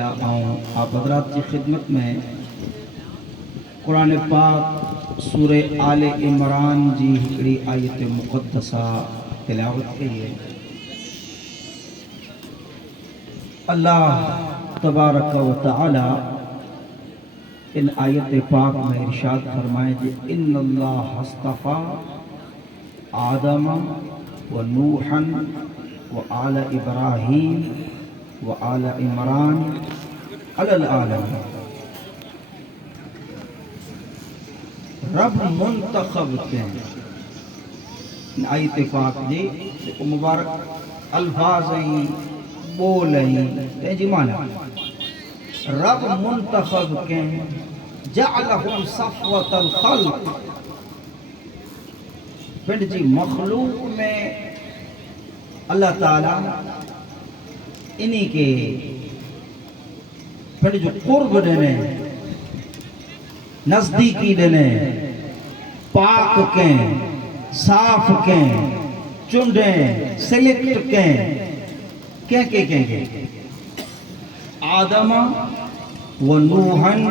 الحمدللہ آؤں آپ حضرات کی خدمت میں قرآن پاک سورہ آل عمران جی ہکڑی آیت مقدسہ تلاوت کیے۔ اللہ تبارک و تعالی ان آیت پاک میں ارشاد فرمائے کہ ان اللہ اصطفیٰ آدم و نوحا و آل ابراہیم و آل عمران علی العالمین۔ رب منتخب کے ان آیت پاک جی مبارک الفاظ ہیں بول ہیں جی معنی رب منتخب کے جعلہم صفوت الخلق پھر جی مخلوق میں اللہ تعالیٰ انہی کے پھر جو قرب دینے نزدیکی دینے پاک کے صاف کے چنڈیں سلیکٹ کے آدم و نوحن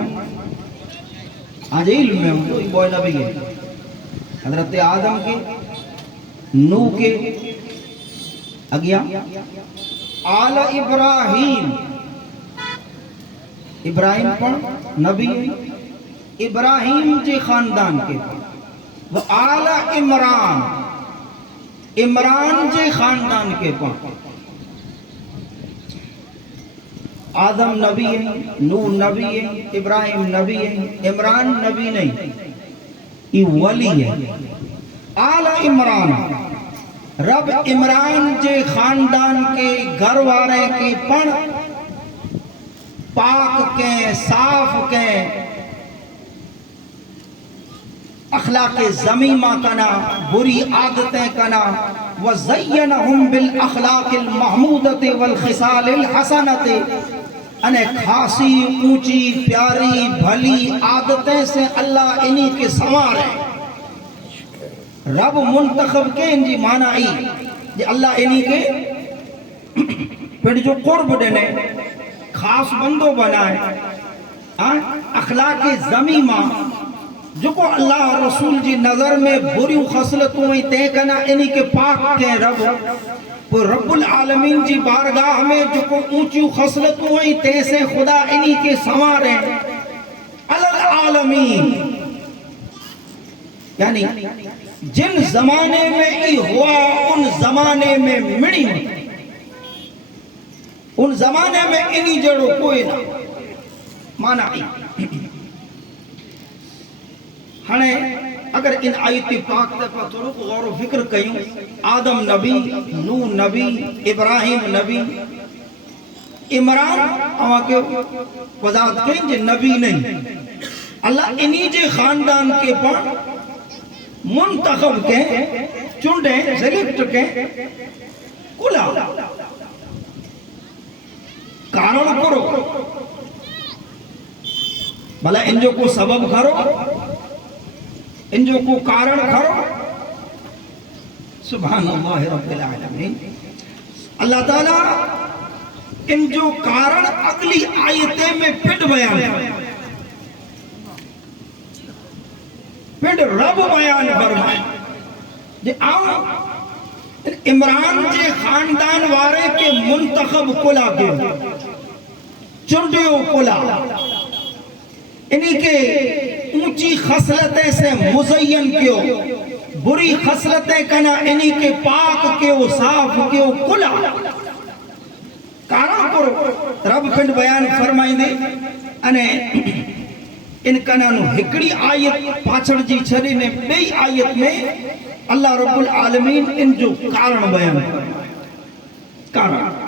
آج علم میں ہوں یہ بوئے نبی ہے حضرت آدم کے نوح کے اگیا آل ابراہیم ابراہیم پر نبی ابراہیم جی خاندان کے وہ آل عمران عمران جی خاندان کے پاس آدم نبی ہے نوح نبی ہے ابراہیم نبی ہے عمران نبی نہیں یہ ولی ہے آل عمران رب عمران جے خاندان کے گھر والے کے پڑھ پاک کے صاف کے اخلاق زمیمہ کنا بری عادتیں کنا وَزَيَّنَهُمْ بِالْأَخْلَاقِ الْمَحْمُودَةِ وَالْخِصَالِ الْحَسَنَةِ انہیں خاصی اونچی پیاری بھلی عادتیں سے اللہ انہی کے سوار ہے۔ رب منتخب کے ان جی معنی جی اللہ انہی کے پھر جو قرب دینے خاص بندو بنائے اخلاق زمیمہ جو کو اللہ اور رسول جی نظر میں بری خصلتوں ہی تے کنا انہی کے پاک کے رب وہ رب العالمین جی بارگاہ میں جو کو اونچی خصلتوں ہی تے سے خدا انہی کے سوار ہیں علی العالمین یعنی جن زمانے میں ہی ہوا ان زمانے میں مڑی ان زمانے میں انہی جڑو کوئی نہ معنی ہنے اگر ان آیت پاک پر تھوڑا غور و فکر کیوں آدم نبی نوح نبی ابراہیم نبی عمران اما کے وضاحت کہیں جے نبی نہیں اللہ انہی جے خاندان کے پر منتخب کے چنڈیں سلیکٹ کے کلا کارن کرو بھلا ان جو کو سبب کرو ان جو کو کارن کرو سبحان اللہ رب العالمین اللہ تعالیٰ ان جو کارن اگلی آیتیں میں پھر بیان ہے پھر رب بیان فرمائے جی آؤ عمران جے خاندان وارے کے منتخب کلا کے چنڈیوں کلا انہی کے اونچی خصلتیں سے مزین کیوں بری خصلتیں کنا انہی کے پاک کیوں صاف کیوں کلا کارا کرو رب پھر بیان فرمائیں دے ان کنا نو ہکڑی آیت پاچھڑ جی چھڑی نے بئی آیت میں اللہ رب العالمین ان جو کارن بیان کارن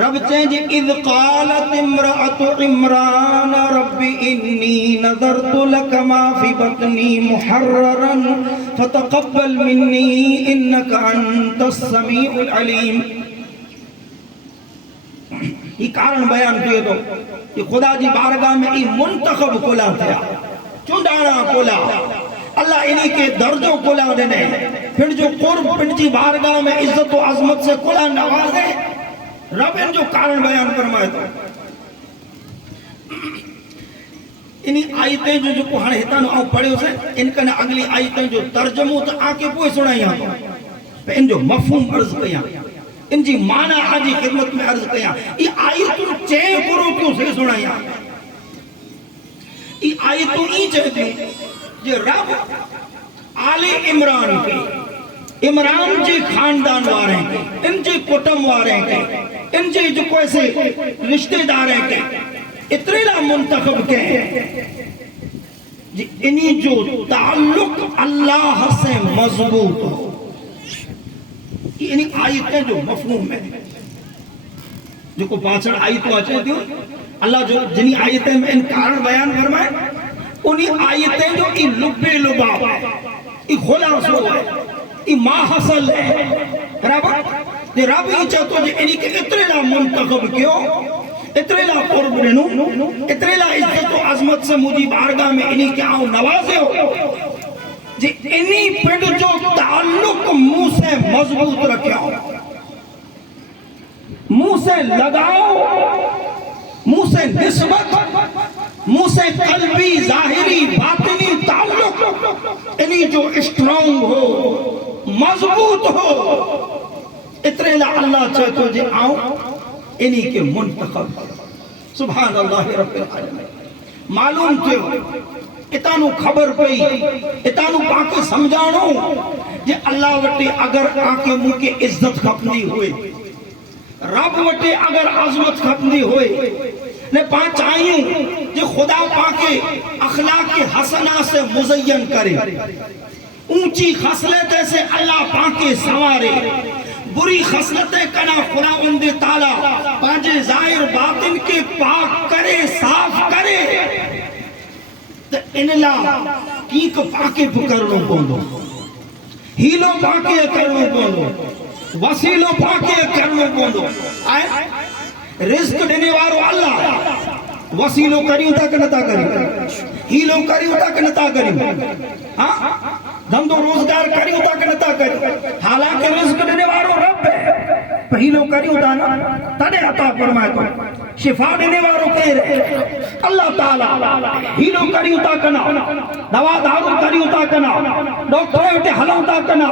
رب چاہیں جی اذ قالت امرأت عمران رب انی نظرت لک ما فی بطنی محررا فتقبل منی انکا انت السمیع العلیم یہ کارن بیان کیے تو کہ خدا جی بارگاہ میں ای منتخب کلا تھیا چنڈانا کلا اللہ انہی کے درجوں کلا دینے پھر جو قرب پھر جی بارگاہ میں عزت و عظمت سے کلا نوازے رب ان جو کارن بیان فرمائے تو انہی آیتیں جو ہاں ہتانو آؤں پڑھے سے ان کا اگلی آیتیں جو ترجمہ تو آکے پوئے سنائی ہاں ان جو مفہوم عرض کیا ان جی معنی آجی خدمت میں عرض کیا یہ آیتوں چین کرو کیوں سے سنائی ہاں یہ آیتوں ہی چاہتے ہیں جو رب آل عمران کے عمران جی خاندان وارے کے ان جی کٹم وارے کے ان جی جو کوئی رشتہ دارے کے اتریلا منتخب کے جی انہی جو تعلق اللہ سے مضبوط ہو انہی آیتیں جو مفہوم ہے جو کو پاچھڑ آیتوں آچے دیو اللہ جو جنہی آیتیں میں انکار بیان فرمائے انہی آیتیں جو ای لبے لباب ای خلاصو ہے ای ماحصل ہے رب ہی چاہتو جی انہی کے اتریلا منتخب کیوں اتریلا قرب رنو اتریلا عزت و عظمت سے مجھے بارگاہ میں انہی کے آؤں نوازے ہو جی انہی پھر جو تعلق منہ سے مضبوط رکھیا ہو منہ سے لگاؤ منہ سے نسبت منہ سے قلبی ظاہری باطنی تعلق انہی جو اسٹرانگ ہو مضبوط ہو اتریلا اللہ چاہتو جی آؤں انہی کے منتخب سبحان اللہ رب العالمین معلوم تھے اتانو خبر پئی اتانو پاکے سمجھانو جی اللہ وٹے اگر آکے منہ کے عزت کھپنی ہوئے رب وٹے اگر عظمت کھپنی ہوئے نے پانچ آئیں جی خدا پاکے اخلاق کے حسنہ سے مزین کرے اونچی خصلتیں سے اللہ پاکے سوارے بری خصلتیں کنا خداوند تعالی پانچے ظاہر باطن کے پاک کرے صاف کرے تو انلا کیک پاکے پکرنو پوندو ہیلو پاکے کرنو پوندو وسیلو پاکے کرنو پوندو رزق دینے وارو اللہ وسیلو کریوں تک نتا کریوں ہیلو کریوں تک نتا کریوں ہاں دھندو روزگار کریوں تک نتا کریوں حالانکہ رزق دینے وارو رب ہے پہیلو کریوں تانا تنے عطا فرمائے تو شفا دینے وارو کہہ رہے اللہ تعالیٰ ہیلو کریوں تا کنا دوا دارو کریوں تا کنا ڈاکٹر اٹھے حلوں تا کنا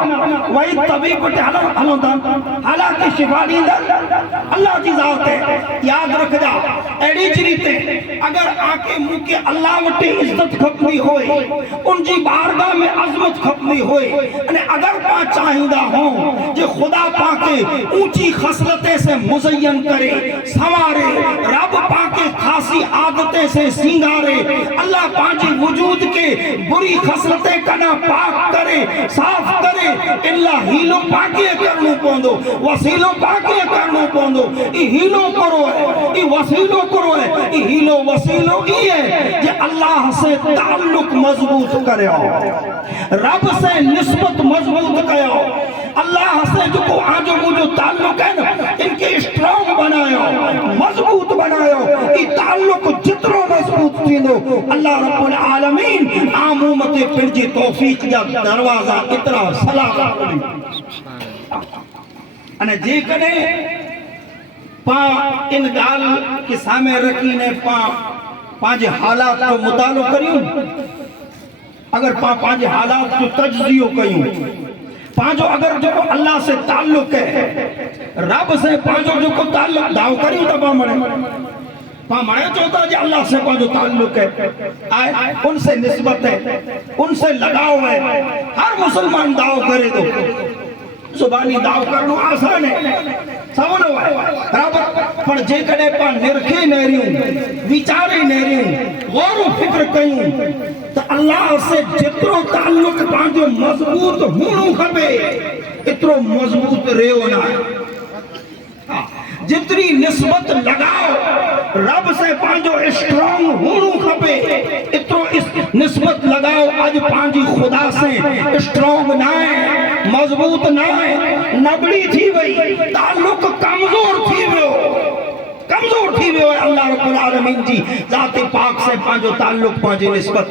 وہی طبیب اٹھے حلوں تا حالانکہ شفا دیندہ اللہ کی ذات ہے یاد رکھ جا ایڈی چریتے اگر آکے منہ کے اللہ وٹے عزت کھپنی ہوئے ان جی بارگاہ میں عظمت کھپنی ہوئے اگر پا چاہیدہ ہوں جو خدا پاکے اونچی خصلتیں سے مزین کرے سوارے رب پاکے خاصی عادتیں سے سنگارے اللہ پانچی وجود کے بری خصلتیں کنا پاک کرے صاف کرے اللہ ہیلو پاکے کرنو پوندو وسیلو پاکے کرنو پوندو ای ہیلو کرو ہے ای وسیلو کرو ہے ای ہیلو وسیلو ای ہے کہ اللہ سے تعلق مضبوط کرے ہو رب سے نسبت مضبوط کرے ہو اللہ سے جو کو آجو مجھو تعلق ہے نا ان کے اسٹرانگ بنائے ہو مضبوط بنائے ہو یہ تعلق جترو مضبوط تھی دو اللہ رب العالمین عامومت پرجی توفیق جا دروازہ اترا سلام انہیں جے کنے پا ان گال کے سامنے رکھی نے پانچ حالات کو مطالعہ کریوں اگر پانچ حالات کو تجزیہ کریوں پانچو اگر جو اللہ سے تعلق ہے رب سے پانچو جو کو تعلق داؤ کریوں تبا مڑے مڑے چوتا جی اللہ سے پانچو تعلق ہے ان سے نسبت ہے ان سے لگاؤ ہے ہر مسلمان داؤ کرے دو زبانی داؤ کرنو آسان ہے سمجھو ہے برابر پر جے کڑے پا نرکھے نیریوں ویچارے نیریوں غور و فکر کیوں تو اللہ سے جترو تعلق پانچو مضبوط ہونو کھبے اترو مضبوط ریو نہ جتری نسبت لگاؤ رب سے پانچو اسٹرانگ ہونو کھبے اترو اس نسبت لگاؤ آج پانچی خدا سے اسٹرانگ نہ ہے مضبوط نہ ہے نبڑی تھی وئی تعلق کمزور تھی وئی اللہ رب العالمین جی ذات پاک سے پانچو تعلق پانچی نسبت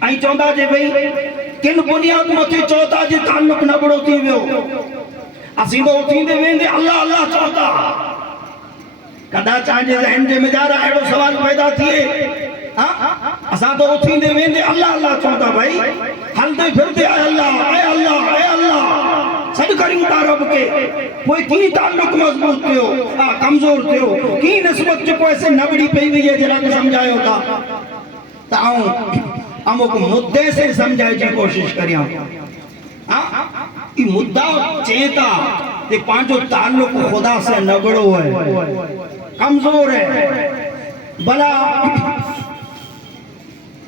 آئی چوندہ جے بھئی کن بنیاد مطی چوتا جے تعلق نبڑو تھی وئی اسیدو تھی دے ویندے اللہ اللہ چوتا کدا چاہجے ذہن جے میں جا رہا ایڈو سوال پیدا تھیے اساں تو اٹھی دے ویندے اللہ اللہ چوندا بھائی ہلدے پھردے اے اللہ اے اللہ اے اللہ سب کریوں تا رب کے کوئی کی تعلق مضبوط تھیو کمزور تھیو کی نسبت جو ایسے نبڑی پئی وئی ہے جڑا کہ سمجھایا ہوتا تاؤں ہم کو مدعے سے سمجھائے جی کوشش کریاں یہ مدعا چیتا کہ پانچو تعلق خدا سے نبڑو ہے کمزور ہے بلا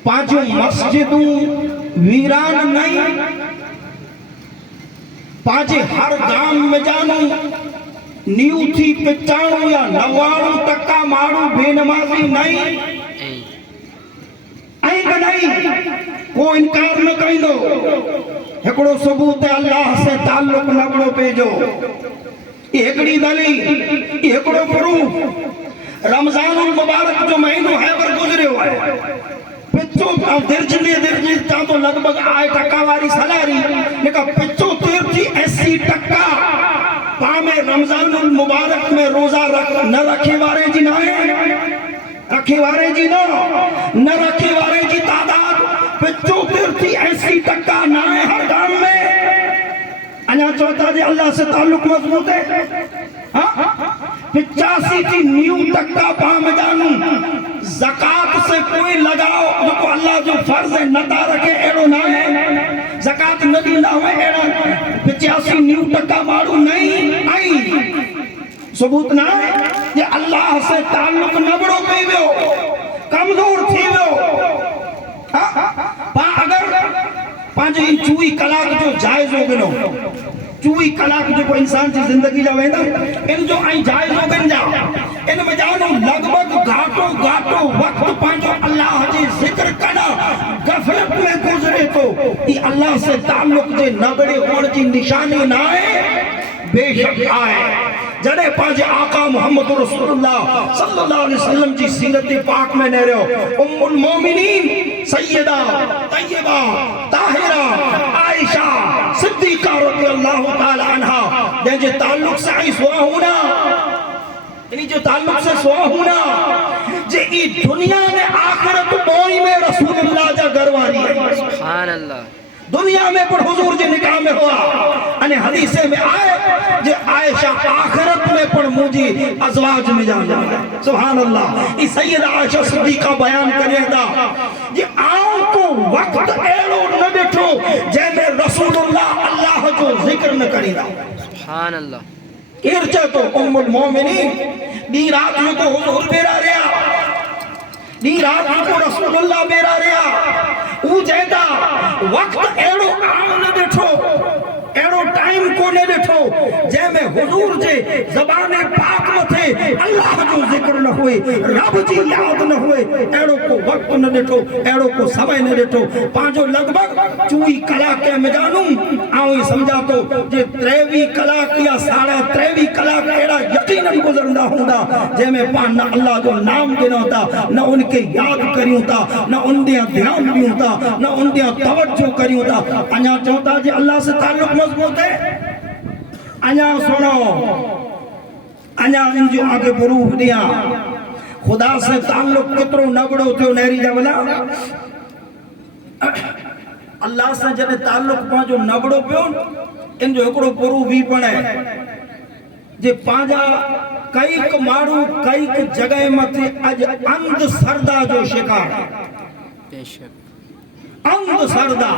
پانچوں مسجدوں ویران نہیں پانچے ہر گام میں جانوں نیو تھی پچانوں یا نوانوں تکا ماروں بے نمازی نہیں آئیں گا نہیں کو انکار نہ کریں دو ایکڑو ثبوت اللہ سے تعلق نبڑو پیجو ایکڑی دلی ایکڑو پروف رمضان المبارک جو مہینوں ہے پر گزرے ہوئے پچو درجنی تا تو لگ بگ آئے ٹکا واری سلاری لیکن پچو تیرتی ایسی ٹکا پامے رمضان المبارک میں روزہ نہ رکھے وارے جی نہ رکھے وارے جی نہ رکھے وارے جی تعداد پچو تیرتی ایسی ٹکا نہ ہے ہر گام میں انہا چوتا جی اللہ سے تعلق مضبوط ہے 85 تھی نیو ٹکا پام جانوں زکاة سے کوئی لگاؤ جو کو اللہ جو فرض ہے نتا رکھے ایڑو نہ ہے زکاة ندی نہ ہوئے ایڑا 85 نیو ٹکا مارو نہیں آئی ثبوت نہ ہے یہ اللہ سے تعلق نبڑو پہ ویو کمزور تھی ویو اگر پانچ ان چوئی کلاک جو جائز ہو گنو چوئی کلاک جو کوئی انسان کی زندگی جاوے نا ان جو آئی جائز ہو گن جا ان میں جانو لگ بگ گھاٹو وقت پانچو اللہ جی ذکر کنا غفلت میں گزرے تو یہ اللہ سے تعلق جے نبڑے ہونے جی نشانی نہ آئے بے شک آئے جڑے پانچے آقا محمد رسول اللہ صلی اللہ علیہ وسلم جی سیرت پاک میں نہ رہو ام المومنین سیدہ طیبہ طاہرہ عائشہ صدیقہ رضی اللہ تعالی عنہ جنجے تعلق سے آئی سوا ہونا یعنی جو تعلق سے سوا ہونا جے ای دنیا میں آخرت بوئی میں رسول اللہ جا گرواری ہے سبحان اللہ دنیا میں پر حضور جے نکاح میں ہوا انہیں حدیثے میں آئے جے عائشہ آخرت میں پر مجھے ازواج میں جا جائے سبحان اللہ اس سید عائشہ صدیقہ بیان کرے دا جے آؤں کو وقت ایڑو نہ بیٹھو جے میں رسول اللہ جو ذکر نہ کری دا سبحان اللہ ارچہ تو ام المومنین دی رات میں کو حضور بیرا رہا دی رات میں کو رسول اللہ بیرا رہا او جیتا وقت ایڑو آم نہ بیٹھو ایڑو ٹائم کو نہ بیٹھو جے میں حضور جے زبان پاک میں تھے اللہ جو ذکر نہ ہوئے رب جی یاد نہ ہوئے ایڑو کو وقت نہ بیٹھو ایڑو کو سمے نہ بیٹھو پانچو لگ بگ چوئی کلاک کے میں جانوں آؤں ہی سمجھا تو جے 23 کلاک یا 3.5 کلاک ایڑا یقیناً گزرندہ ہوندہ جے میں پان نہ اللہ جو نام دینا ہوتا نہ ان کے یاد کری ہوتا نہ ان دیا دھیان بھی ہوتا نہ ان دیا توجہ کری ہوتا انہا چاہتا جے اللہ سے تعلق مضبوط ہے انہا سنو انہا ان جو آگے بروح دیا خدا سے تعلق کترو نبڑو تھے نیری جاولا اللہ سے جنے تعلق پا جو نبڑو پیو ان جو اکڑو بروح بھی پڑے جے پانجا کئیک مارو کئیک جگہ متے اج اند سردہ جو شکار بے شک اند سردہ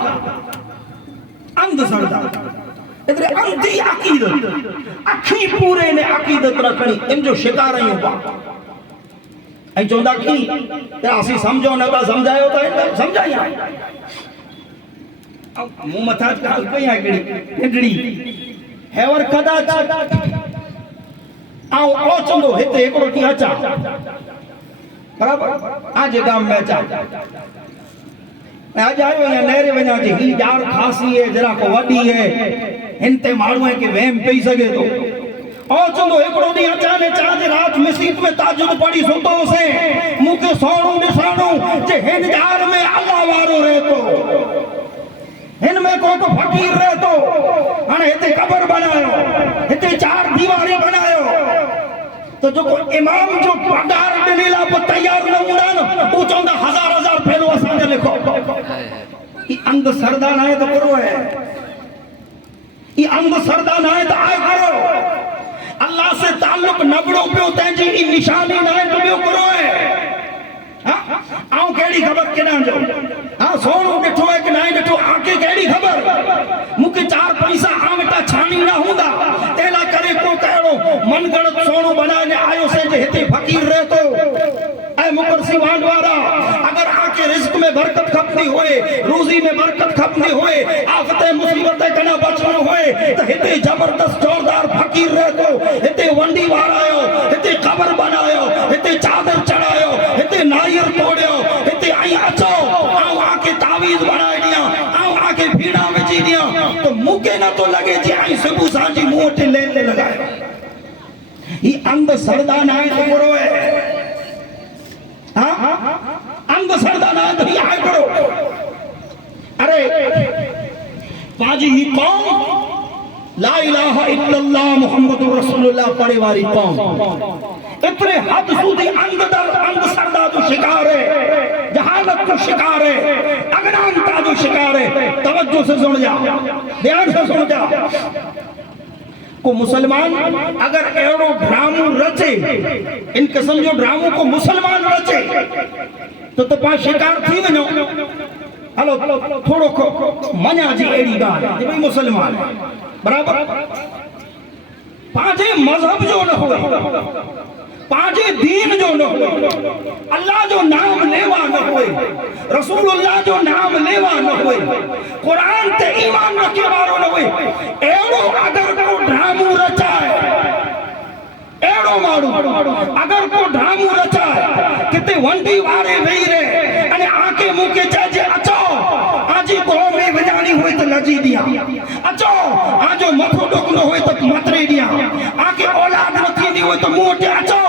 ادھر اندھی عقیدت اکھی پورے نے عقیدت رکھنی ان جو شکار ہیں با این چوندہ کی تیرا اسی سمجھو نبا سمجھائے ہوتا ہے سمجھائی آئے مو متھاج کا حل پہی آئے گڑی ہیور کدا آؤ چندو ہتے ایک روٹی اچھا برابر آج گام میں اچھا آج آئے ہوئے نیرے وجہ جی ہی جار کھاسی ہے جرا کو وڈی ہے انتے مارو ہیں کہ وہم پی سکے تو اور چندو ایک روٹی اچھانے چاہتے رات مسیط میں تاجد پڑی سنتو سے مکہ سوڑوں نسانوں جے ہن جار میں اللہ وارو رہے تو ہن میں کو تو فقیر رہے تو ہن ہتے قبر بنایو ہتے 4 دیواری بنایو تو جو امام جو پڑھار ڈلیلا پر تیار نہ ہونا وہ چاہتا 1000 یہ انگ سردان آئے تو کرو ہے، یہ انگ سردان آئے تو آئے کرو، اللہ سے تعلق نبڑو پہ ہوتے ہیں جی یہ نشانی نہ ہے تو بھی کرو ہے۔ آؤں کیڑی خبر کنا جو سونو ڈٹھو ہے کہ نہیں ڈٹھو آکے کیڑی خبر مکہ چار پیسہ آمٹا چھانی نہ ہوں دا تیلا کرے کو کہڑو من گڑت سونو بنانے آئیو سے جے ہتے فقیر رہ تو اے مکرسی وانڈوارا اگر آکے رزق میں برکت کھپنی ہوئے، روزی میں برکت کھپنی ہوئے، آفت مصیبت کنا بچنا ہوئے تو ہتے زبردست جوردار فقیر رہ تو ہتے ونڈی وار آئیو، ہتے قبر بنایو، ہتے چادر چڑھایو، ہتے نائر توڑیو، ہتے آئی اچھو آؤں آکے تعویز بنائے دیا، آؤں آکے بھیڑا وچی دیا تو مکے نہ تو لگے جی آئی سبو سانجی موٹے لینے لگائے۔ یہ انگ سردان آئے تو کرو ہے، انگ سردان آئے تو یہ آئے کرو۔ ارے پاجی ہی قوم لا الہ الا اللہ محمد رسول اللہ پڑے واری قوم اتنے حد سودی انگ سردہ جو شکار ہے، جہالت جو شکار ہے، اگنانتا جو شکار ہے، توجہ سے سن جا، دھیان سے سن جا۔ کو مسلمان اگر ایڑو ڈرامو رچے، ان قسم جو ڈرامو کو مسلمان رچے تو پاس شکار تھی ونو ہلو تھوڑو کو منیا جی ایڑی گال یہ بھی مسلمان ہے برابر، پانچے مذہب جو نہ ہوئے، پانچے دین جو نہ ہوئے، اللہ جو نام لیوا نہ ہوئے، رسول اللہ جو نام لیوا نہ ہوئے، قرآن تے ایمان رکھے وارو نہ ہوئے، ایڑو اگر کو ڈھامو رچائے، ایڑو مارو اگر کو ڈھامو رچائے کتے ونڈی وارے وہی رہے انہیں آنکے موکے چاہجے اچھو آجی قوم میں بجانی ہوئی تو لجی دیا، اچھو آجو مکھو ڈکنو ہوئی تو مطرے دیا، آنکے اولاد رکھی دی ہوئی تو موٹے اچھو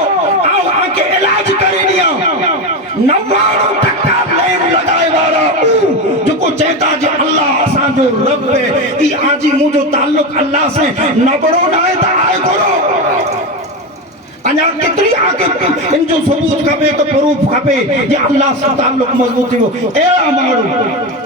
آؤ آنکے علاج کرے دیا، نوارو ٹکا لین لگائے وارا جو کو چہتا جے اللہ آسان جو رب ہے یہ آجی مجھو تعلق اللہ سے نبڑو نائے تا آئے کرو۔ انہا کتنی آکے ان جو ثبوت کھپے تو پروف کھپے یہ اللہ سے تعلق مضبوطی ہو، اے آمارو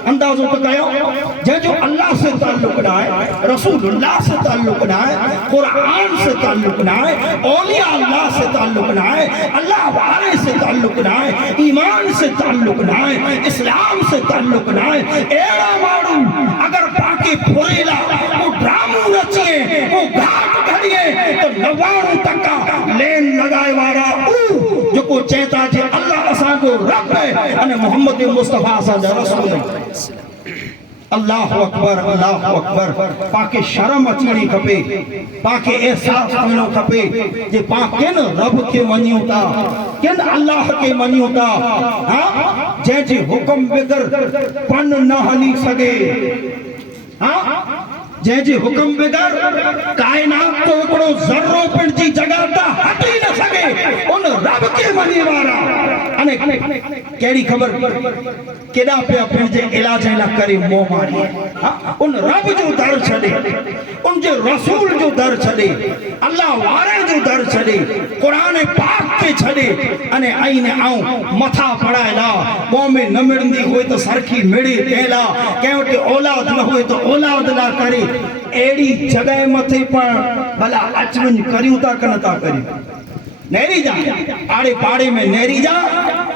اندازوں تو کہو جے جو اللہ سے تعلق نہ ہے، رسول اللہ سے تعلق نہ ہے، قرآن سے تعلق نہ ہے، اولیاء اللہ سے تعلق نہ ہے، اللہ وارے سے تعلق نہ ہے، ایمان سے تعلق نہ ہے، اسلام سے تعلق نہ ہے، اے آمارو اگر پاکے پھوریلا وہ ڈرامو رچیے وہ گھاٹ گھڑیے تو نوارو تکا لین لگائے وارا جو کو چہتا جے اللہ اساں کو رب ہے انہیں محمد مصطفیٰ اساں جا رسول ہے۔ اللہ اکبر اللہ اکبر، پاکے شرم اچھڑی کھپے، پاکے احساس کنو کھپے جے پاکن رب کے منیوں تا کن اللہ کے منیوں تا جے جے حکم بگر پن نہ ہلی سگے، جے جے حکم بگر کائنات تو اکڑو ذروں پر جی جگہ تا ہٹی نہ سگے ان رب کے منی وارا انہیں کیڑی خبر کیڑا پہ اپنے جے علاج نہ کرے مو ماری ان رب جو در چھڑے، ان جو رسول جو در چھڑے، اللہ وارے جو در چھڑے، قرآن پاک کے چھڑے انہیں آئینے آؤں متھا پڑھائے لا قوم نمڑندی ہوئے تو سرکی مڑی دیلا کہوں کہ اولاد نہ ہوئے تو اولاد نہ کرے ایڑی جگہ متھے پر بھلا اچمن کریوں تا کنتا کریوں نیری جا آڑے پاڑے میں نیری جا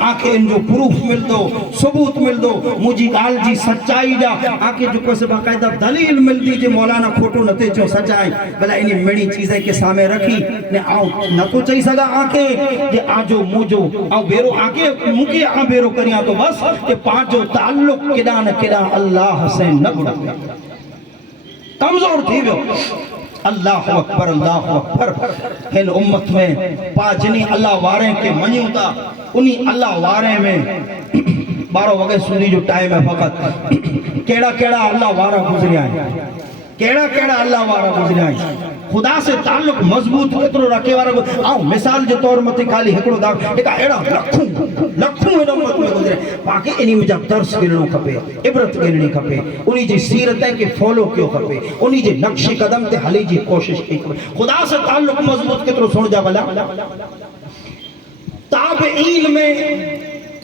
آنکھیں ان جو پروف مل دو ثبوت مل دو مجھے گال جی سچائی جا آنکھیں جو کوئی سے باقاعدہ دلیل مل دی جو مولانا کھوٹو نتے جو سچائی بھلا انہیں مڑی چیزیں کے سامنے رکھی نے آؤں نہ تو چاہی سگا آنکھیں یہ آجو موجو آؤں بیرو آنکھیں مکی آن بیرو کریاں تو بس کہ پانچو تعلق کدا نہ کدا اللہ سے نہ گڑا کمزور تھی وہ اللہ اکبر اللہ اکبر۔ ہن امت میں پاجنی اللہ وارے کے منیوں تا انہی اللہ وارے میں 12 وگے سنی جو ٹائم ہے فقط کیڑا کیڑا اللہ وارا گزری آئے، کیڑا کیڑا اللہ وارا گزری آئے، خدا سے تعلق مضبوط کترو رکھے وارا گزری آؤں مثال جو طور متی خالی ہکڑو دا ایکا ایڑا لکھوں ایڈا امت میں گزرے باقی انہی مجھا درس گرنوں کھپے، عبرت گرنی کھپے، انہی جی سیرتیں کے فولو کیوں کھپے، انہی جی نقش قدم تے حلی جی کوشش کی کھپے، خدا سے تعلق مضبوط کترو سن جا بلا تابعین میں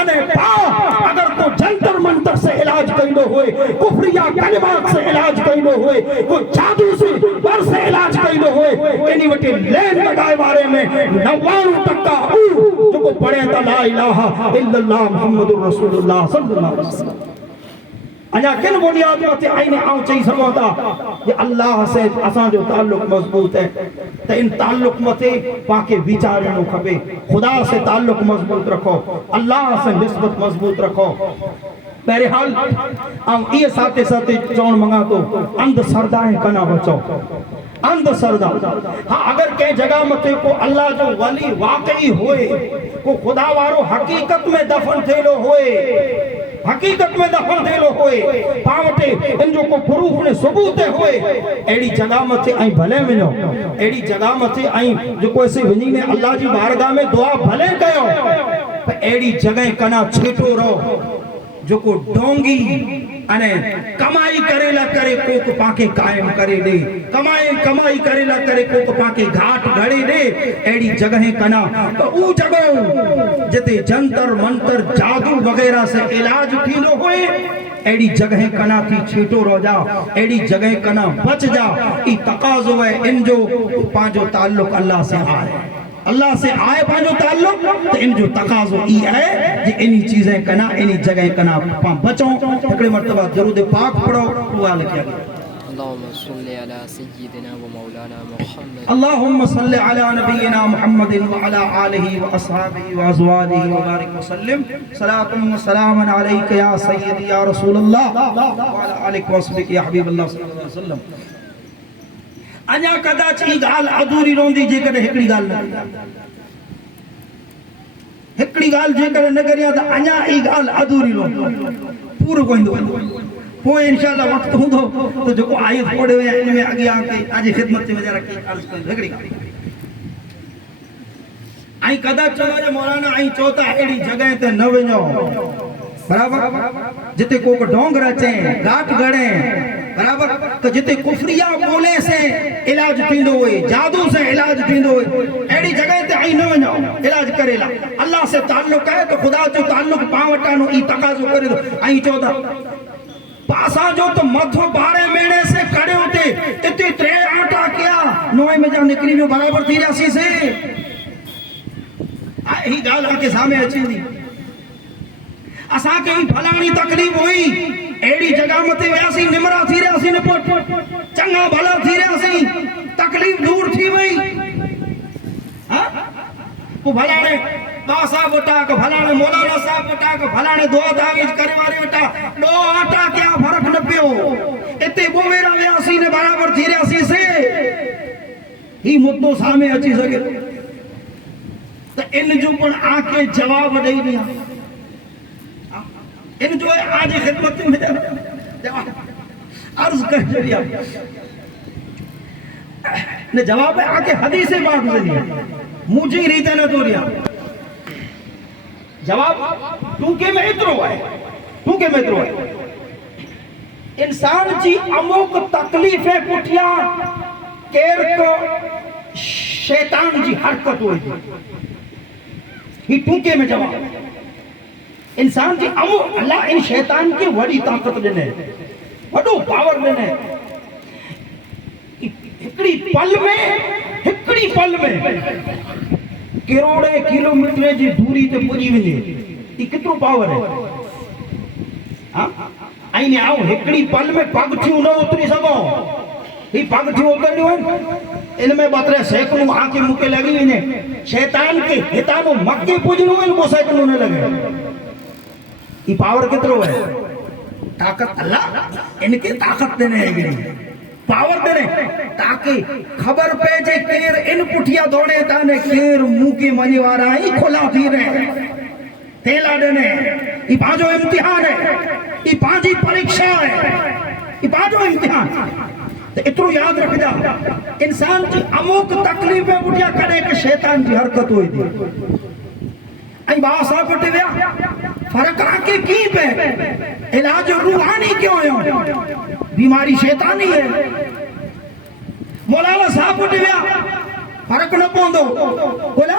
انے پاؤ اگر کو جنتر منتر سے علاج کئیندو ہوئے کفریہ کلمات سے علاج کئیندو ہوئے کو جادو سے ور سے علاج کئیندو ہوئے انہی وٹے لین لگائے بارے میں 99% جو کو پڑھے تا لا الہ الا اللہ محمد رسول اللہ صلی اللہ علیہ وسلم اجا کن بنیاد تے آئینے آؤں چاہی سکوں تا کہ اللہ سے اساں جو تعلق مضبوط ہے تو ان تعلق متے پاکے بیچارے نو کھبے خدا سے تعلق مضبوط رکھو اللہ سے نسبت مضبوط رکھو بہرحال آؤں یہ ساتے ساتے چون منگا تو اند سردائیں کنا بچو اند سردا ہاں اگر کہیں جگہ متے کو اللہ جو ولی واقعی ہوئے کو خدا وارو حقیقت میں دفن تھیلو ہوئے حقیقت میں دفن تھیلو ہوئے پاوٹے ان جو کو پروف نے ثبوت ہوئے ایڑی جگہ متے آئیں بھلے منو ایڑی جگہ متے آئیں جو کو ایسے ونی نے اللہ جی بارگاہ میں دعا بھلے کہو ایڑی جگہ کنا چھٹو رہو جو کو ڈونگی انے کمائی کرے لا کرے کو پاکے قائم کرے دے کمائی کرے لا کرے کو پاکے گھاٹ گھڑے دے ایڑی جگہیں کنا تو او جگہوں جتے جنتر منتر جادو وغیرہ سے علاج تھیلو ہوئے ایڑی جگہیں کنا تھی چھیٹو رو جا ایڑی جگہیں کنا بچ جا ای تقاضو ہے ان جو پانچو تعلق اللہ سے آئے اللہ سے آئے پانچو تعلق تو ان جو تقاضو ای ہے کہ انہی چیزیں کنا انہی جگہیں کنا بچوں تکڑے مرتبہ درود پاک پڑھو دعا لکھیا گیا اللهم صل على سيدنا ومولانا محمد اللهم صل على نبينا محمد وعلى آله وأصحابه وأزواجه وبارك وسلم صلاة وسلاما عليك يا سيدي يا رسول الله وعلى آلك وصحبك يا حبيب الله صلى الله عليه وسلم اجا کداچ ای گال ادھوری روندی جے کڈے ہکڑی گال نہ ہکڑی گال جے کڈے نہ کریا تا اجا ای گال ادھوری روندو پورو کوئندو کوئی انشاءاللہ وقت ہوندو تو جو کو آیت پڑھے ہوئے ان میں آگے آکے آج خدمت میں جا رکھی عرض کوئندو ہکڑی گال آئی کدا چلا مولانا آئی چوتا ایڑی جگہ تے نہ ونجو برابر جتے کو ڈونگ رچیں گاٹ گڑیں برابر کہ جتے کفریہ بولے سے علاج تھیندو ہوئے جادو سے علاج تھیندو ہوئے ایڑی جگہ تے آئی نہ ونجو علاج کرے لا اللہ سے تعلق ہے تو خدا جو تعلق پاوٹانو ای تقاضو کرے دو آئی چوتا پاسا جو تو متھو بارے مینے سے کڑے ہوتے اتنی ترے آٹا کیا نوئے میں جا نکلی جو برابر تھی جاسی سے ہی گال آکے سامنے اچھی دی اسا کے ہی بھلانی تقریب ہوئی ایڑی جگہ متے ویاسی نمرا تھی رہا سی نپٹ چنگا بھلا تھی رہا سی تکلیف دور تھی وئی وہ بھلانے باسا بٹا کہ بھلانے مولانا صاحب بٹا کہ بھلانے دعا داغیج کرے والے بٹا دو آٹا کیا فرق نہ پیو اتے وہ میرا ویاسی نے برابر تھی رہا سی سے ہی مدو سامنے اچھی سکے تو ان جو پر آکے جواب دے دیا ان جو ہے آج خدمت میں عرض کر دیا نے جواب ہے آکے حدیث پاک سے دیا مجھے ریتے نہ تو دیا جواب کیونکہ میں اترو ہے انسان جی اموک تکلیف پٹھیا کیر کو شیطان جی حرکت ہوئی ہی ٹونکے میں جواب انسان جی امو اللہ ان شیطان کی وڑی طاقت دینے وڑو پاور دینے ہکڑی پل میں کروڑے کلومیٹر جی دوری تے پوجی ونجے یہ کترو پاور ہے آئینے آؤ ہکڑی پل میں پگٹھیوں نہ اتری سکو یہ پگٹھیوں اترنیوں ہیں ان میں بطرے سیکنوں آنکھیں مکے لگی انہیں شیطان کے ہتانوں مکے پوجنوں ان کو سیکنوں نہ لگے یہ پاور کترو ہے طاقت اللہ ان کے طاقت دینے ہے گئی پاور دینے تاکہ خبر پہ جے کیر ان پٹھیا دوڑے تانے کیر موکی منی وارا ہی کھلا تھی رہے تیلا دینے یہ پانچو امتحان ہے یہ پانچی پریکشا ہے یہ پانچو امتحان تو اترو یاد رکھ جا انسان جی اموک تکلیف میں پٹھیا کرے کہ شیطان جی حرکت ہوئی دی این باسا پٹھے ویا فرق آکے کی پہ علاج روحانی کیوں ہے بیماری شیطانی ہے مولانا صاحب پٹھے ویا فرق نہ پوندو بولا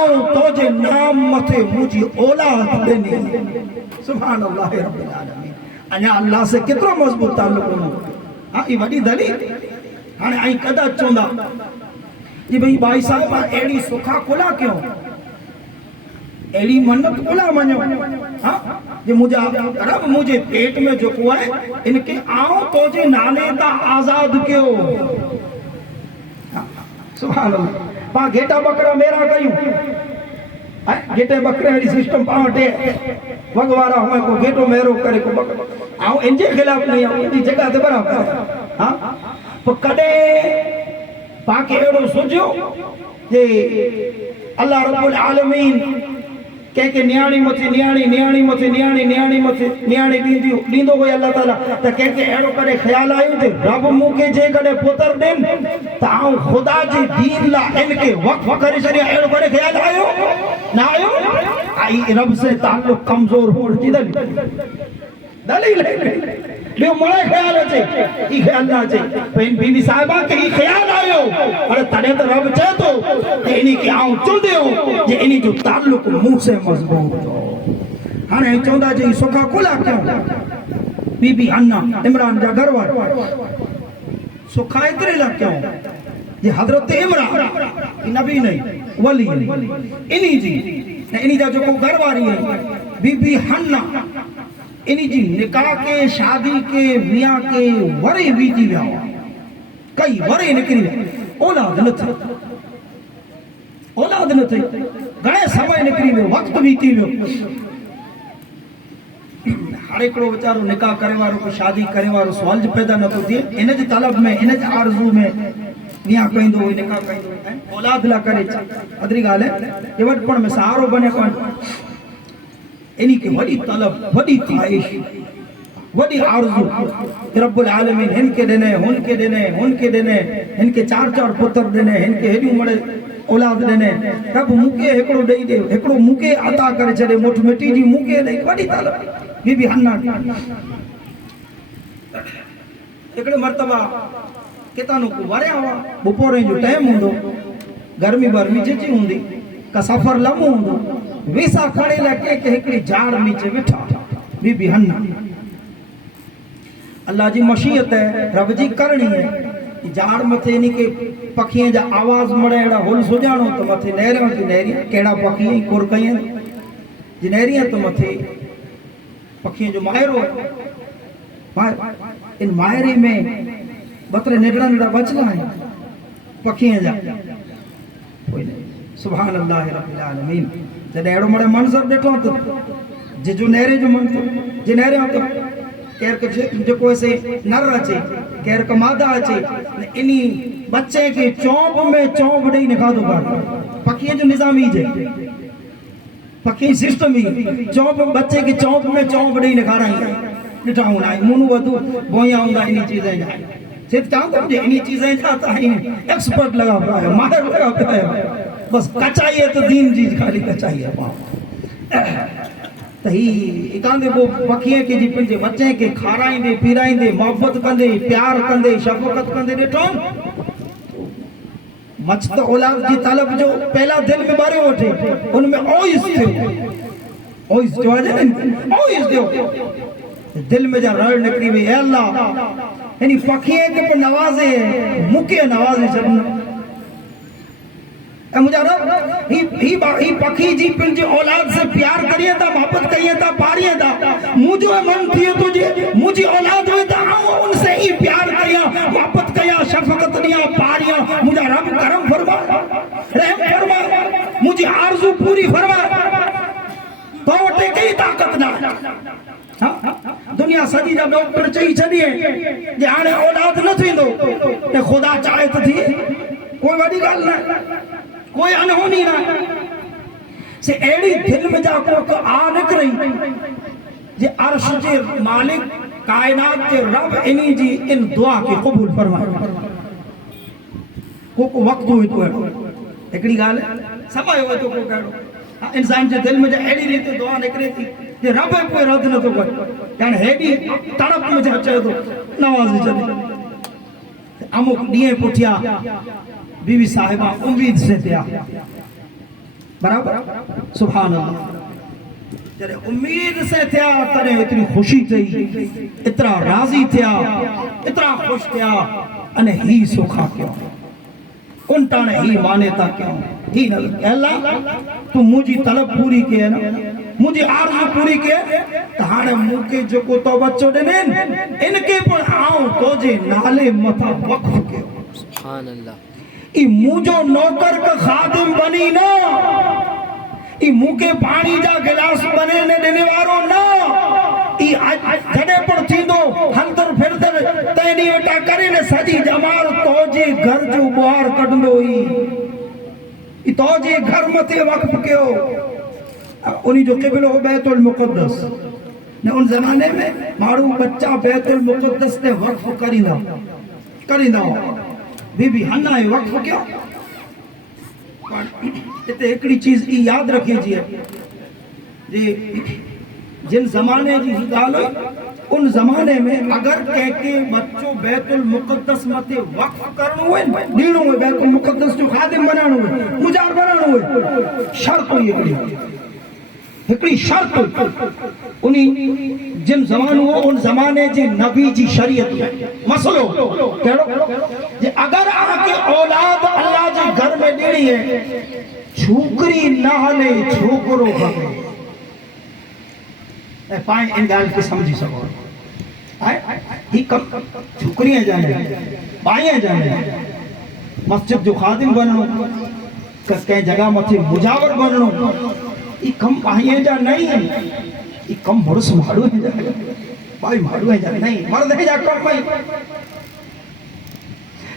آؤں توجہ نام متھے مجھے اولاد دینی سبحان اللہ رب العالمین انیا اللہ سے کتنا مضبوط تعلق ہونا ہاں یہ وڈی دلیل ہاں آئی کدا چوندا جی بھئی بھائی صاحب ایڑی سکھا کھلا کیوں ایڑی منت کھلا منو ہاں جی رب مجھے پیٹ میں جو ہوا ہے ان کے آؤں توجہ نالے تا آزاد کیوں سبحان اللہ پا گھیٹا بکرا میرا کیوں گھیٹے بکرے ہری سسٹم پاؤں ٹے وگوارا ہوئے کو گھیٹو میرو کرے کو بکرا آؤں انجے خلاف نہیں آؤں انجی جگہ دے برابر ہاں پا کدے پاکے ایڑو سجو کہ اللہ رب العالمین کہ نیاڑی مچے نیاڑی دیندو ہوئے اللہ تعالیٰ تا کہ ایڑو کرے خیال آئیو دے رب موکے جے کدے پتر دن تا آؤں خدا جی دین لا ان کے وقف کرے شریع ایڑو کرے خیال آئیو نہ آئیو آئی رب سے تعلق کمزور ہوڑ کی دلیل ہے لیو مڑے خیال اچے ہی خیال نہ اچے پہن بی بی صاحبہ کہ ہی خیال آئیو اور تڑے تو رب چاہ تو کہ انہی کی آؤں چل دے ہو جے انہی جو تعلق منہ سے مضبوط ہو ہاں نہیں چوندہ جے سکھا کھلا کیوں بی بی حنا عمران جا گھروار سکھا اترے لگ کیوں یہ حضرت عمران نبی نہیں ولی انہی جی انہی جا جو کو گھرواری ہے بی بی حنا انہی جی نکاح کے شادی کے میاں کے ورے بیتی ویا کئی ورے نکری ویا اولاد نہ تھے گھنے سمے نکری ویا وقت بیتی ویا ہر ایکڑو بچارو نکاح کرے وارو کو شادی کرے وارو سوال جو پیدا نہ تو دیئے انہیں جی طلب میں انہیں جی آرزو میں میاں کہیں دو نکاح کہیں دو اولاد لا کرے ادری گال ہے یہ وقت پڑھ میں سہارو بنے کون انہی کے وڈی طلب وڈی خواہش وڈی آرزو رب العالمین ہن کے دینے ہن کے چار پتر دینے ہن کے ہیڈی مڑے اولاد دینے رب موکے ہکڑو دئی دے ہکڑو موکے عطا کرے چھڑے مٹھ مٹی جی موکے دئی وڈی طلب بی بی حنا ہکڑے مرتبہ کتانو کو ورے آوا بپورے جو ٹائم ہوندو گرمی برمی چچی ہوندی کا سفر لمو ہوندو ویسا کھڑے لگے کہ ہکڑی جھاڑ نیچے بٹھا بی بی حنا اللہ جی مشیت ہے رب جی کرنی ہے جھاڑ متھے نہیں کہ پکھیاں جا آواز مڑے ایڑا ہل سجانو تو متھے نہریاں کیڑا پکھیاں کور کئیں جی نہریاں تو متھے پکھیاں جو ماہر ہو ان ماہری میں بطرے نگڑا بچنا ہے پکھیاں جا سبحان اللہ رب العالمین جب ایڑو مڑے منظر دیکھو تو جو نہرے جو منظر جی نہرے ہو تو کہر کے جو کوئی سے نر اچے کہر کا مادہ اچے انہی بچے کے چونپ میں چونپ نہیں نکھا دو بار پکھیے جو نظامی جائے پکھیے سسٹم ہی چونپ بچے کے چونپ میں چونپ نہیں نکھا رہی ہے نٹھا ہونا ہے مونو ودو بویاں ہوندہ انہی چیزیں جائے صرف چاہتا ہوں انہی چیزیں جاتا ہے ایکسپرٹ لگا پا ہے ماہر لگا پا ہے بس کچائیے تو دین جی خالی کچائیے تو ہی اکاندے وہ پکھیے کے جی پنجے بچے کے کھارائیں دے پیرائیں دے محبت کندے پیار کندے شفقت کندے دیٹھو مچھت اولاد کی طلب جو پہلا دل میں بارے ہوتے ان میں اوئیس تھے اوئیس جو آجے اوئیس دیو دل میں جا رڑ نکری میں اے اللہ یعنی پکھیے کے نوازے مکے نوازے جبنا مجھے رب ہی پکھی جی پن جی اولاد سے پیار کریے تا محبت کریے تا پاریے تا مجھے من تھیے تو جی مجھے اولاد ہوئے تا ان سے ہی پیار کریا محبت کریا شفقت دیا پاریا مجھے رب کرم فرما رحم فرما مجھے آرزو پوری فرما تو اٹھے کئی طاقت نہ دنیا سجی جا ڈاکٹر چاہی چھڑیے جی آنے اولاد نہ تھی دو خدا چاہے تو تھی کوئی بڑی گل نہ کوئی انہونی نہ سے ایڑی دل میں جا کو آ نکری جی عرش جی مالک کائنات کے رب انہی جی ان دعا کی قبول فرمائے کو وقت ہوئی تو ہے ایکڑی گال ہے سمائے ہوئے تو کو کہڑو انسان جے دل میں جا ایڑی ریتے دعا نکری تھی جی رب ہے کوئی رد نہ تو کوئی یعنی ایڑی تڑپ میں جا چاہے تو نوازی چلی امک دیئے پٹھیا بی بی صاحبہ امید سے دیا برابر سبحان اللہ جڑے امید سے تھیا ترے اتنی خوشی تھی اتنا راضی تھیا اتنا خوش تھیا انہیں ہی سکھا کیوں کنٹانے ہی مانے تا کیوں ہی نہ اللہ تو مجھے طلب پوری کے نا مجھے آرزو پوری کے تہاڑے منہ کے جو کو تو بچوں ڈنین ان کے پر آؤں تو جے نالے متا وقف کے سبحان اللہ ای مجھو نوکر کا خادم بنی نا ای منہ کے پانی جا گلاس بنے نے دینے وارو نا ای جڑے پر تھی دو ہندر پھردر تینی وٹا کرے نے سجی جمال تو جے گھر جو بہار کڑندو ای تو جے گھر متے وقف کیو انہی جو قبل ہو بیت المقدس نے ان زمانے میں مارو بچہ بیت المقدس نے وقف کرینا بی بی ہنہ وقف کیا تے ایکڑی چیز ای یاد رکھی جی جن زمانے جی گالو ان زمانے میں اگر کہہ کے بچوں بیت المقدس متے وقف کرنو ہوئے دینو ہوئے بیت المقدس جو خادم بنانو ہوئے مجار بنانو ہوئے شرط ہوئی ایکڑی شرط انہی جن زمانوں ان زمانے جی نبی جی شریعت مسئلو کہ اگر آکے اولاد اللہ جی گھر میں دیڑی ہے چھوکری نہ ہلے چھوکرو بھگے پائیں ان گال کی سمجھی سکو ہی کم چھوکریاں جانے بائیں جانے مسجد جو خادم بننو کہیں جگہ متھی مجاور بننو یہ کم بھائیے جا نہیں یہ کم مرس مارو ہے جا بھائی مارو ہے جا نہیں مرد ہے جا کم بھائی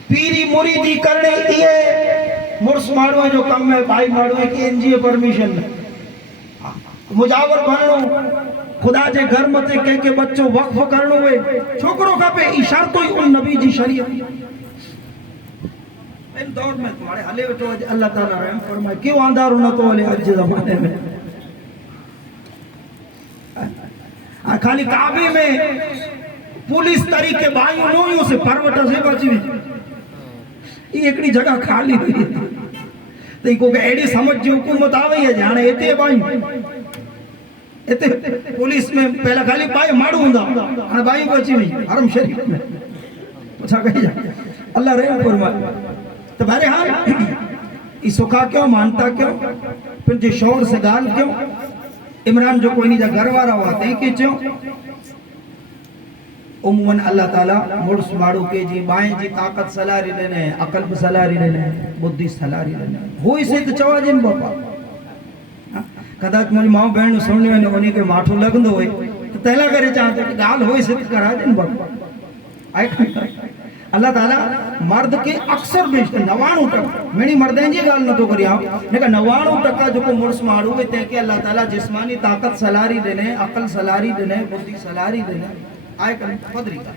پیری مریدی کرنے یہ مرس مارو ہے جو کم ہے بھائی مارو ہے کہ انجی پرمیشن مجاور بننو خدا جے گھر متے کہہ کے بچوں وقف کرنو ہوئے چھوکروں کا پہ اشارت ہوئی ان نبی جی شریعت ان دور میں تمہارے حلے وٹو اللہ تعالیٰ رحم فرمائے کیوں آندار ہونا تو والے اج زمانے میں خالی کعبے میں پولیس طریقے بھائیوں نویوں سے پروٹا سے بچی یہ ایکڑی جگہ خالی ہوئی تو یہ کوئی ایڈی سمجھ جو حکومت آوئی ہے جانے ایتے بھائی ایتے پولیس میں پہلا خالی بھائی مارو ہوں بھائی بچی ہوئی حرم شریف میں پوچھا کہیں جا اللہ رحم فرمائے تو بہرحال یہ سکھا کیوں مانتا کیوں پھر جو شور سے گال کیوں عمران جو کوئی نہیں جا گھر وارا ہوا تے کہ چوں عموماً اللہ تعالیٰ مرس مارو کے جی بائیں جی طاقت سلاری لینے عقل سلاری لینے بدھی سلاری لینے ہوئی سے تو چوا جن باپا کداچ مجھے ماں بہن سننے میں انہیں کے ماٹھو لگندو ہوئے تو تہلا کرے چاہتے کہ گال ہوئی سے تو کرا جن باپا آئے کھائی اللہ تعالیٰ مرد کے اکثر بیشتے 99 ٹکا میری مردیں جی گال نہ تو کری آؤ لیکن 99 ٹکا جو کو مرس مارو ہوئے تے کہ اللہ تعالیٰ جسمانی طاقت سلاری دینے عقل سلاری دینے بدھی سلاری دینے آئے کریں قدری کا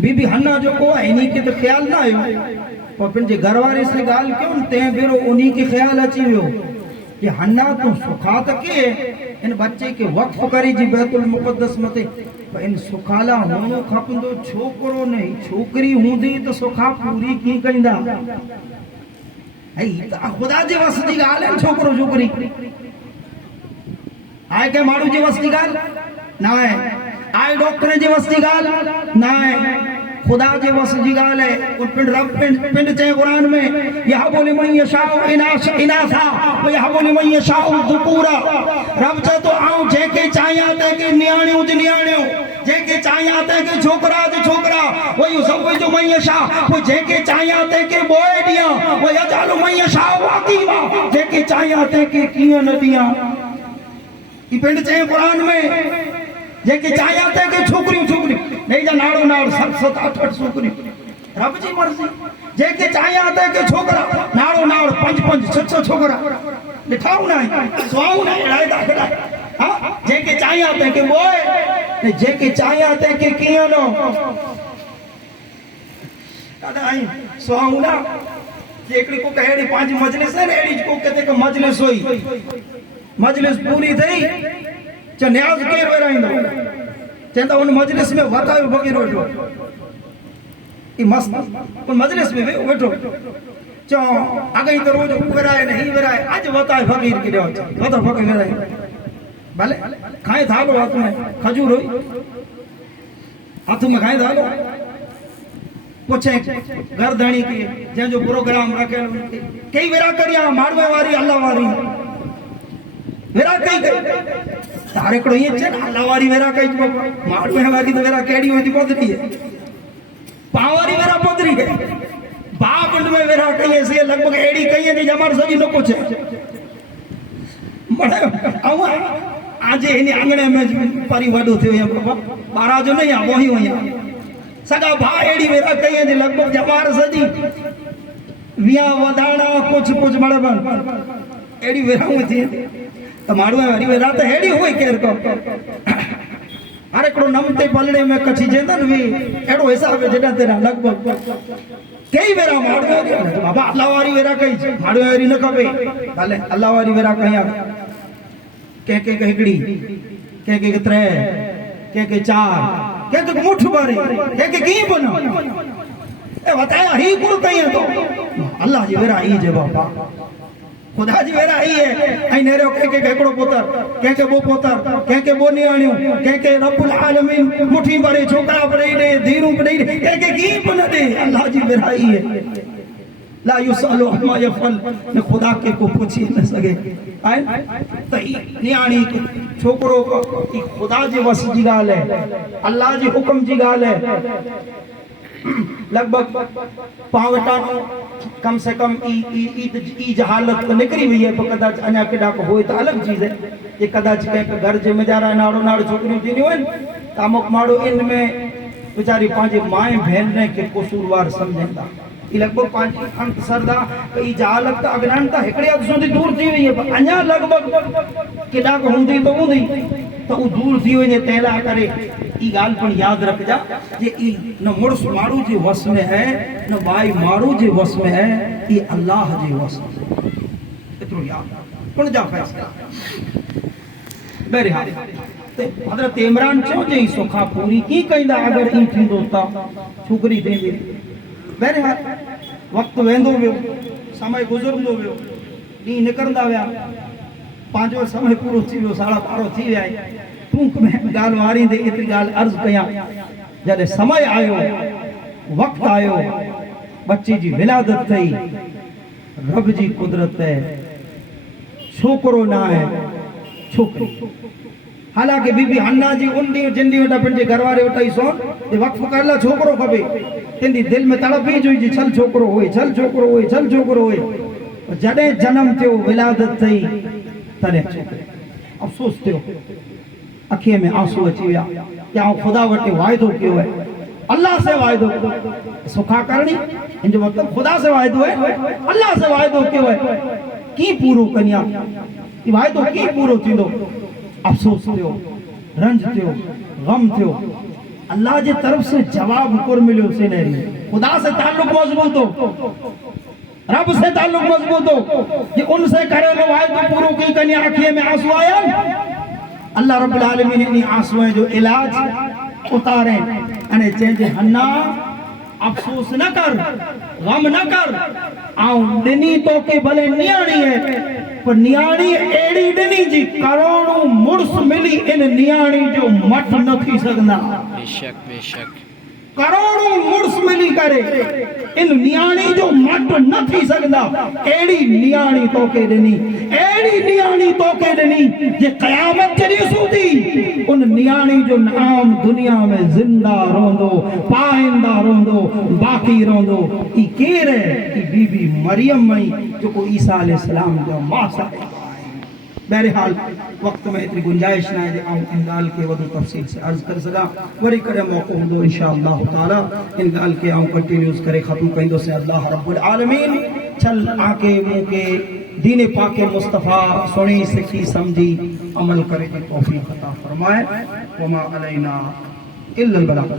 بی بی ہنہ جو کو انہی کے تو خیال نہ آئے اور پھر جے گھروارے سے گال کیوں تے بیرو انہی کے خیال اچھی ہو کہ ہنہ تو سکھا تکے ان بچے کے وقف کری جی بیت المقدس متے ان سکھالا ہونو کھپندو چھوکرو نہیں چھوکری ہوں دی تو سکھا پوری کی کہندہ خدا جے وسطی گال ہے چھوکرو چھوکری آئے کہ مارو جے وسطی گال نہ ہے آئے ڈاکٹر جے وسطی گال نہ ہے خدا جے وسطی گال ہے اور پھر رب پنڈ چاہے قرآن میں یہاں لمن یشاء اناسا ویہاں لمن یشاء الذکورا رب چاہ تو آؤں جے کے چاہیے آتے کہ نیانیوں جے نیانیوں جے کے چاہیے آتے کہ چھوکرا جے چھوکرا ویزوج من یشاء وہ جے کے چاہیے آتے کہ بوئے دیاں ویجعل من یشاء عقیما جے کے چاہیے آتے کہ کیوں نہ دیاں یہ پنڈ چاہے قرآن میں جے کے چاہیے آتے کہ چھوکری چھوکری نہیں جا ناڑو ناڑ 7 8 چھوکری رب جی مرضی جے کے چاہیے آتے کہ چھوکرا ناڑو ناڑ 5 5 6 چھوکرا لٹھاؤں نہ ہے سواؤں نہ ہے داخلہ جے کے چاہیے آتے کہ بوئے جے کے چاہیے آتے کہ کیوں نو دادا آئیں سواؤں نہ ایکڑی کو کہے 5 مجلس ہے ایڑی کو کہتے کہ مجلس ہوئی مجلس پوری تھی چا نیاز کیر ویرائیں دو چاہتا ان مجلس میں وطاوی بگی روٹو یہ مست ان مجلس میں بیٹھو چاہو اگئی تو روز ورائے نہیں ورائے آج وطا فقیر کی دیو وطا فقیر ورائے بھلے کھائیں تھالو ہاتھ میں کھجور ہوئی ہاتھ میں کھائیں تھالو پوچھیں گردانی کی جن جو پروگرام رکھے کئی ورا کریا ماروے واری اللہ واری ورا کئی تارے کڑو یہ چن اللہ واری ورا کئی ماروے واری تو ورا کیڑی ہوئی تھی پودری ہے پاواری ورا پودری ہے باپ ان میں ورا کئی ایسے لگ بھگ ایڑی کئی ہے نہیں جمار سجی نو کچھ ہے بڑے آجے ہی آنگنے میں پاری وڈو تھے ہوئی ہیں بارا جو نہیں وہی ہوئی ہیں سگا بھا ایڑی ورا کئی ہے لگ بھگ جمار سجی ویا ودانا کچھ بڑے بن ایڑی ورا ہوئی تھی تو ماروے واری ورا تو ایڑی ہوئی کیر کو ہر ایکڑو نمتے پلڑے میں کچھی جیندن بھی ایڑو حساب جڑا تیرا لگ بھگ کئی ورا ماروے واری بابا اللہ واری ورا کئی ماروے واری نہ کبے بھلے اللہ واری ورا کئی کہ ہکڑی کہ ترے کہ چار کہ مٹھ باری کہ کی بنا اے بتایا ہی کل کئی ہے تو اللہ جی ورا ہی جے بابا خدا جی ورا ہی ہے ائی نیرو کہ ہکڑو پوتر کہ وہ پوتر کہ وہ نیانیو کہ رب العالمین مٹھی بڑے چھوکرا بڑے دے دھیروں بڑے کہ کی بنا دے اللہ جی ورا ہی ہے لا یسألو عما یفعل میں خدا کے کو پوچھی نہ سکے تہی نیانی چھوکرو کو خدا جی وس جی گال ہے اللہ جی حکم جی گال ہے لگ بھگ پاوٹانو کم سے کم ای جہالت کو نکری ہوئی ہے تو کداچ انیا کڈا کو ہوئے تو الگ چیز ہے یہ کداچ کہیں گھر جے میں جا رہا ہے ناڑو چھوکریوں تھی نہیں ہوئے تامک ماڑو ان میں بچاری پانچے مائیں بہننے کے قصوروار سمجھیں دا یہ لگ بھگ پانچ انت سردا ای جہالت تا اگران تا ہکڑی ادسوں دی دور تھی ہوئی ہے انیا لگ بھگ کڈا کو ہوندی تو ہوندی تو وہ دور تھی ہوئی نے تیلا کرے ای گال پر یاد رکھ جا یہ ای نہ مرس مارو جی وس میں ہے نہ بائی مارو جی وس میں ہے یہ اللہ جی وس میں اترو یاد کن جا فیصلہ بہرحال حضرت عمران چو جی سکھا پوری کی کہیں دا اگر این تھی دوستا چھوکری دیں گے بہرحال وقت ویندو ویو سمے گزرندو ویو نی نکرندا ویا پانچو سمے پورو تھی ویو 12:30 تھی ویا ٹونک میں گال واری دے اتنی گال عرض کیا جدے سمے آیو وقت آیو بچی جی ولادت تھی رب جی قدرت ہے چھوکرو نہ ہے چھوکری حالانکہ بی بی حنا جی ان ڈی جن ڈی وٹا پنجے گھر وارے وٹا ہی سون تے وقف کر لا چھوکرو کبے تن دی دل میں تڑپ ہی جو جی چھل چھوکرو ہوئے جڑے جنم تیو ولادت تھی تنے چھوکرے افسوس تیو اکھیے میں آنسو اچھی ویا یا خدا وٹے وعدو کیو ہے اللہ سے وعدو سکھا کرنی ان جو مطلب خدا سے وعدو ہے اللہ سے وعدو کیو ہے کی پورو کنیا یہ وعدو کی پورو تھی دو افسوس تیو رنج تیو غم تیو اللہ جی طرف سے جواب کر ملیو سے نہیں خدا سے تعلق مضبوط ہو رب سے تعلق مضبوط ہو یہ ان سے کرے لو وعدو پورو کی کنیا آنکھیں میں آنسو آیا اللہ رب العالمین انی آنسویں جو علاج اتاریں انہیں چینجے ہنہ افسوس نہ کر غم نہ کر آؤں دنی تو کے بھلے نیانی ہے پر نیانی ایڑی دنی جی کروڑوں مرس ملی ان نیانی جو مٹ نہ تھی سکنا بے شک کروڑوں مرس ملی کرے ان نیانی جو مٹ نہ تھی سکنا ایڑی نیانی تو کے دنی یہ قیامت چلی سو دی ان نیانی جو نام دنیا میں زندہ روندو پائندہ روندو باقی روندو ای کیر ہے ای بی بی مریم میں جو کو عیسیٰ علیہ السلام جو ماں سکے بہرحال وقت میں اتنی گنجائش نہ ہے آؤں ان گال کے ودو تفصیل سے عرض کر سکا وری کرے موقع ہوں انشاءاللہ تعالی ان گال کے آؤں کنٹینیوز کرے ختم کہیں سے اللہ رب العالمین چل آکے منہ کے دین پاک مصطفیٰ سنی سکھی سمجھی عمل کرے توفیق عطا فرمائے وما علینا الا البلاغ